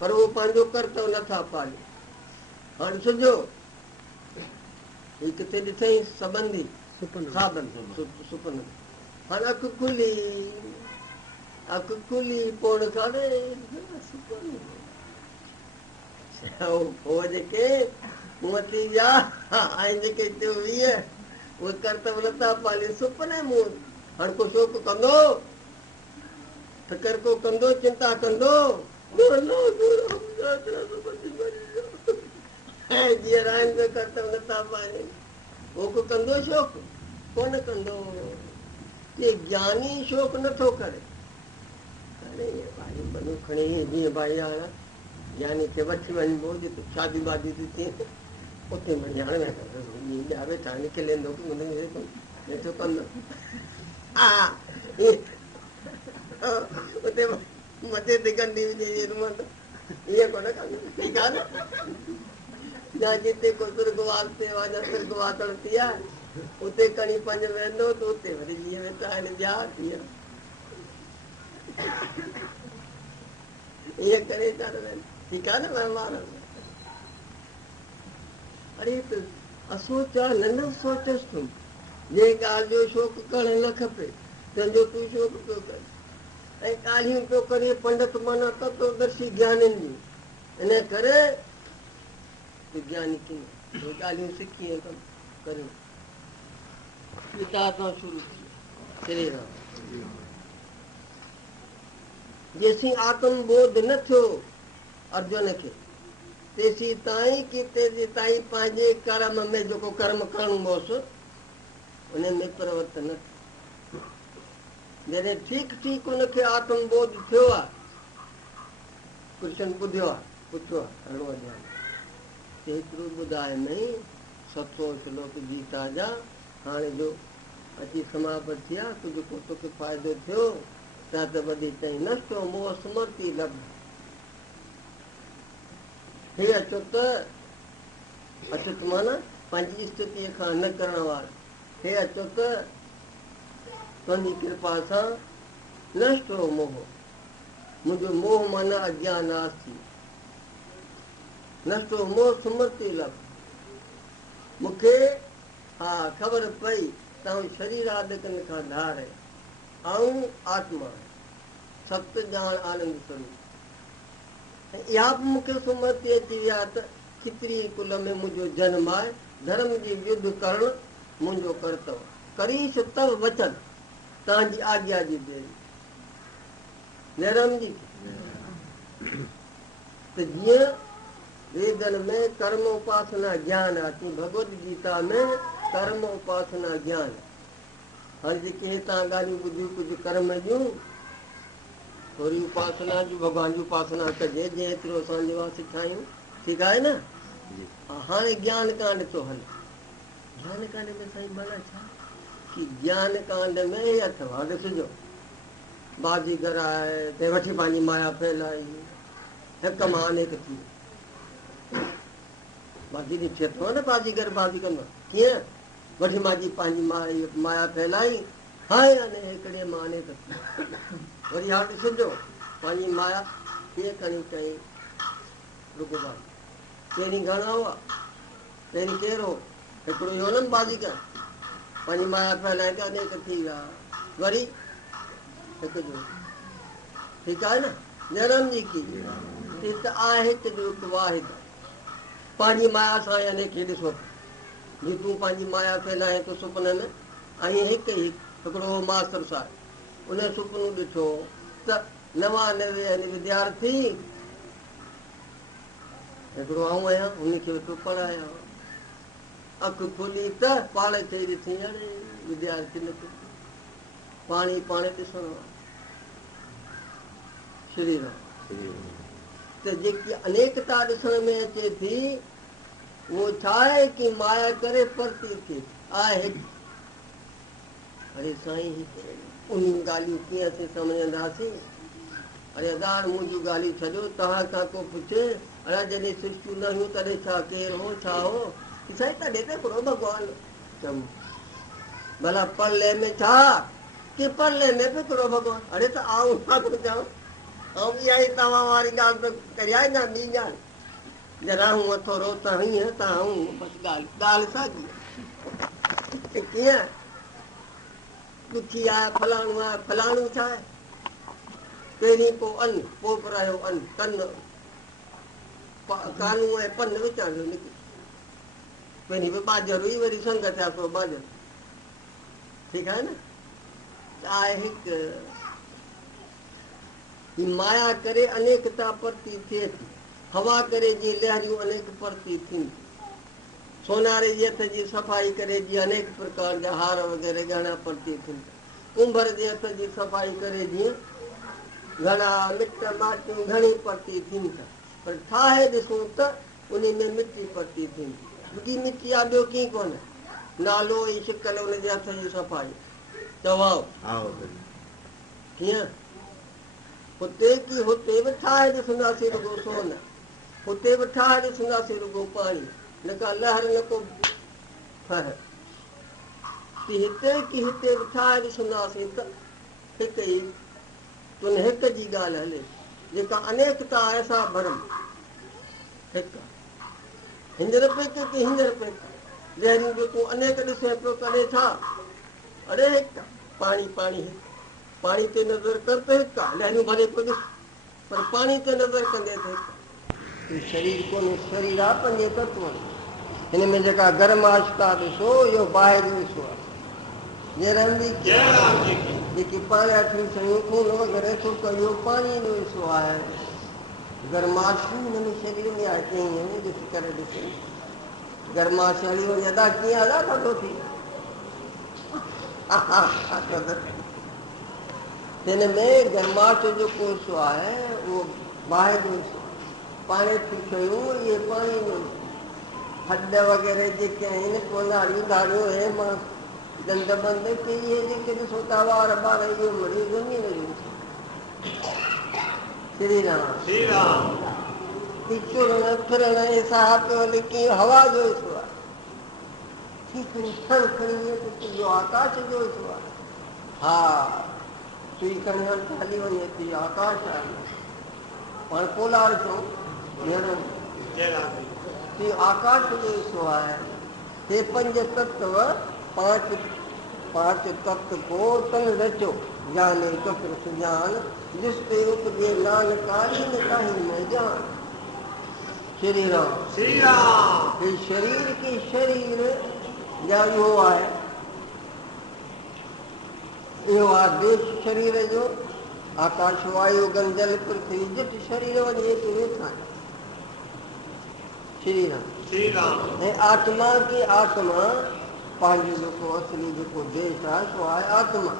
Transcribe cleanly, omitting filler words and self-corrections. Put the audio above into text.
पर उहो पंहिंजो कर्तव्य नथा पालियो। हाणे सुझो हीउ किथे ॾिठई सबंधी सुपन हाणे अखि खुली पोण काॾे जेके मूं वठी विया ऐं जेके हिते वीह उहे कर्तव्य नथा पाले सुपने मूं हाणे को शोक कंदो फिकर को कंदो चिंता कंदो ऐं जीअं राइन में कर्तव्य नथा पाले उहो को कंदो शोक कोन कंदो। ये ज्ञानी शोक नथो करे भाई खणी जीअं भाई हाणे ज्ञानी खे वठी वञिबो जिते शादी वादी थी थिए उते वञी हाणे ॿिया वेठा निकिरंदो वेठो कंदो उते मथे ते गंदी विझी ईअं कोन कंदो ठीकु आहे न या जिते को सुर्गवास थियो आहे या सुर्गवासण थी आहे उते खणी पंज वेंदो त उते वरी जीअं वेठा आहिनि ॿिया तीअं ईअं करे ठीकु आहे न महिमान अरे त असोच आहे न न सोचसि तूं जंहिं ॻाल्हि जो शोक करणु न खपे तुंहिंजो तूं शोक पियो कर ऐं ॻाल्हियूं पियो करे पंडित माना तत्वदर्शी ज्ञानियुनि जूं इन करे ज्ञानी कीअं ॻाल्हियूं सिखी करियूं गीता तां शुरू थी श्री राम जेसीं आत्मबोध न थियो अर्जुन खे तेसीं ताईं कि तेसीं ताईं पंहिंजे कर्म में जेको कर्म करणो हुअसि उन में परिवर्तन न थियो। जॾहिं ठीकु ठीकु हुनखे आत्मबोध थियो आहे कृष्ण ॿुधियो आहे पुछियो आहे अहिड़ो ध्यानु हेतिरो ॿुधाए में 700 श्लोक गीता जा हाणे जो अची समाप्त थिया कुझु को तोखे फ़ाइदो थियो त वधी चई नष्टो मोह स्मृति लभ हे अचुत अचुत माना पंहिंजी स्थितीअ खां न करण वारो हे अचुत तुंहिंजी कृपा सां नष्ट हो मोह मुंहिंजो मोह माना अज्ञान आस्थी नष्ट हो मोह स्मृति लभ मूंखे हा ख़बर पई तव्हां शरीर आदिकनि खां धार आहे ऐं आत्मा सत ॼाण आनंद स्वरूप ऐं इहा बि मूंखे सुमति अची विया त खितरी कुल में मुंहिंजो जनम आहे धर्म जी युद्ध करणु मुंहिंजो कर्तव्य करीश तव वचन तव्हांजी आज्ञा जी बेड़ी नेरम जी त जीअं वेदन में कर्म उपासना ज्ञान आहे भगवत गीता में कर्म उपासना ज्ञान हाणे जेके हितां ॻाल्हियूं ॿुधियूं कुझु कर्म जूं थोरी उपासना जूं भॻवान जी उपासना कजे जंहिं एतिरो असांजे वास्ते ठाहियूं ठीकु आहे न हाणे ज्ञान कांड थो हले ज्ञान कांड में साईं माना छा कि ज्ञान कांड में अथव हाणे ॾिसिजो बाजीगर आहे ते वठी पंहिंजी माया फैलाई हिकु मां अनेक थी बाक़ी थिए थो न बाजीगर बाज़ी कंदो कीअं वठी मुंहिंजी पंहिंजी माया फैलाई हाणे अने हिकिड़े मां अनेक थी वरी हाणे ॾिसिजो पंहिंजी माया कीअं खणी कई रुगबान पहिरीं घणा हुआ पहिरीं कहिड़ो हिकिड़ो इहो न बाजीगर पंहिंजी माया फैलाए त अनेक थी विया वरी हिकु जो ठीकु आहे न नेरम जी की त आहे हिकु रुक वाहिद पंहिंजी माया सां अनेक ॾिसो जीअं तूं पंहिंजी माया फैलाए थो सुपननि ऐं हिकु ई हिकिड़ो मास्टर साहिबु उन सुपनो ॾिठो त 99 विद्यार्थी हिकिड़ो आऊं आहियां हुनखे वेठो पढ़ायां अखि खोली त पाण खे ॾिठी हाणे विद्यार्थी न पाण ई पाण ॾिसणो आहे श्री राम त जेकी अनेकता ॾिसण में अचे थी उहो छा आहे कि माया करे परती थिए आहे अरे साईं उन ॻाल्हियूं कीअं असीं सम्झंदासीं अरे अदाण मुंहिंजूं ॻाल्हियूं छॾियो तव्हां खां को पुछे अड़े जॾहिं सृष्टियूं न हुयूं तॾहिं छा केरु हो छा हो साईं तॾहिं त हिकिड़ो भॻवानु चऊं भला परले में छा कि परले में बि हिकिड़ो भॻवानु अड़े त आऊं छा थो चवां ऐं इहा ई तव्हां वारी ॻाल्हि त करिया न ॿी ॻाल्हि जरा हूअं थोरो त हीअं तव्हां हूअं बसि ॻाल्हि साॻी कीअं ॾुखी आहे फलाणो छा आहे पहिरीं पोइ अन पोइ बि रहियो अन कन कानू ऐं पन विचण जो निकिरी पहिरीं बि ॿाजर हुई वरी संग थिया पोइ ॿाजर ठीकु आहे न त आहे हिकु ही माया करे अनेकता परती थिए थी हवा करे जीअं लहरियूं अनेक परती थींदियूं सोनारे जे हथ जी सफ़ाई करे जीअं अनेक प्रकार जा हार वग़ैरह गहना परती थींदा कुंभर जे हथ जी सफ़ाई करे जीअं घणा मिट माटियूं घणी परती थींदी पर ठाहे ॾिसूं त उन में मिटी परती थींदी ॿी मिटी आहे ॿियो कीअं कोन्हे नालो ऐं शिकल उनजे हथ जी सफ़ाई चवाओ कीअं हुते की हुते बि ठाहे ॾिसंदासीं रुॻो सोन हुते बि ठाहे ॾिसंदासीं रुॻो पाणी न का लहर न को फर हिते की हिते बि ठाहे ॾिसंदासीं त हिकु ई तुन हिक जी ॻाल्हि हले जेका अनेकता आहे सा भरम हिकु हींअर पेक की हींअर पेक लहरियूं जो तूं अनेक ॾिसे पियो करे छा अड़े हिकु पाणी पाणी पाणी ते नज़र कर त हिकु आहे लहरियूं भरे पियो ॾिस पर पाणी ते नज़र कंदे त हिकु शरीर कोन्हे शरीर आहे पंजे तत्व हिन में जेका गर्माश था ॾिसो इहो ॿाहिरि ॾिसो आहे जेकी पाणी थियूं शयूं खून वग़ैरह थो इहो पाणी जो हिसो आहे गर्माशूं हिन में शरीर में आहे कीअं ॾिसी करे ॾिसे गर्माश हली वञे अदा कीअं अदा थधो थी हिन में गर्माश जो को हिसो आहे उहो ॿाहिरि जो हिसो पाणी थियूं शयूं इहे पाणी जो हॾ वग़ैरह जेके आहिनि कोनारियूं दाड़ियूं ऐं मां दंद बंद के इहे जेके ॾिसो था वार ॿार इहो मरी ज़मीन जो श्री राम चुरण फिरण ऐं साह पियो हले कीअं हवा जो हिसो आहे ठीकु खण खणी इहो आकाश जो हिसो आहे हा सुई खणी हली वञे थी आकाश आहे पाण पोलार चऊं आकाश जो हिसो आहे हे पंज तत्व पांच तत्व को तन रचो जाने चक्र सुजान जिस पे उपजे नानकाली नकाही में जान श्री राम हे शरीर की शरीर या इहो आहे देश शरीर जो आकाश वायु गन जल पृथ्वी जित शरीर वञे थो वेठा श्री राम ऐं आत्मा की आत्मा पंहिंजो जेको असली जेको देश आहे सो आहे आत्मा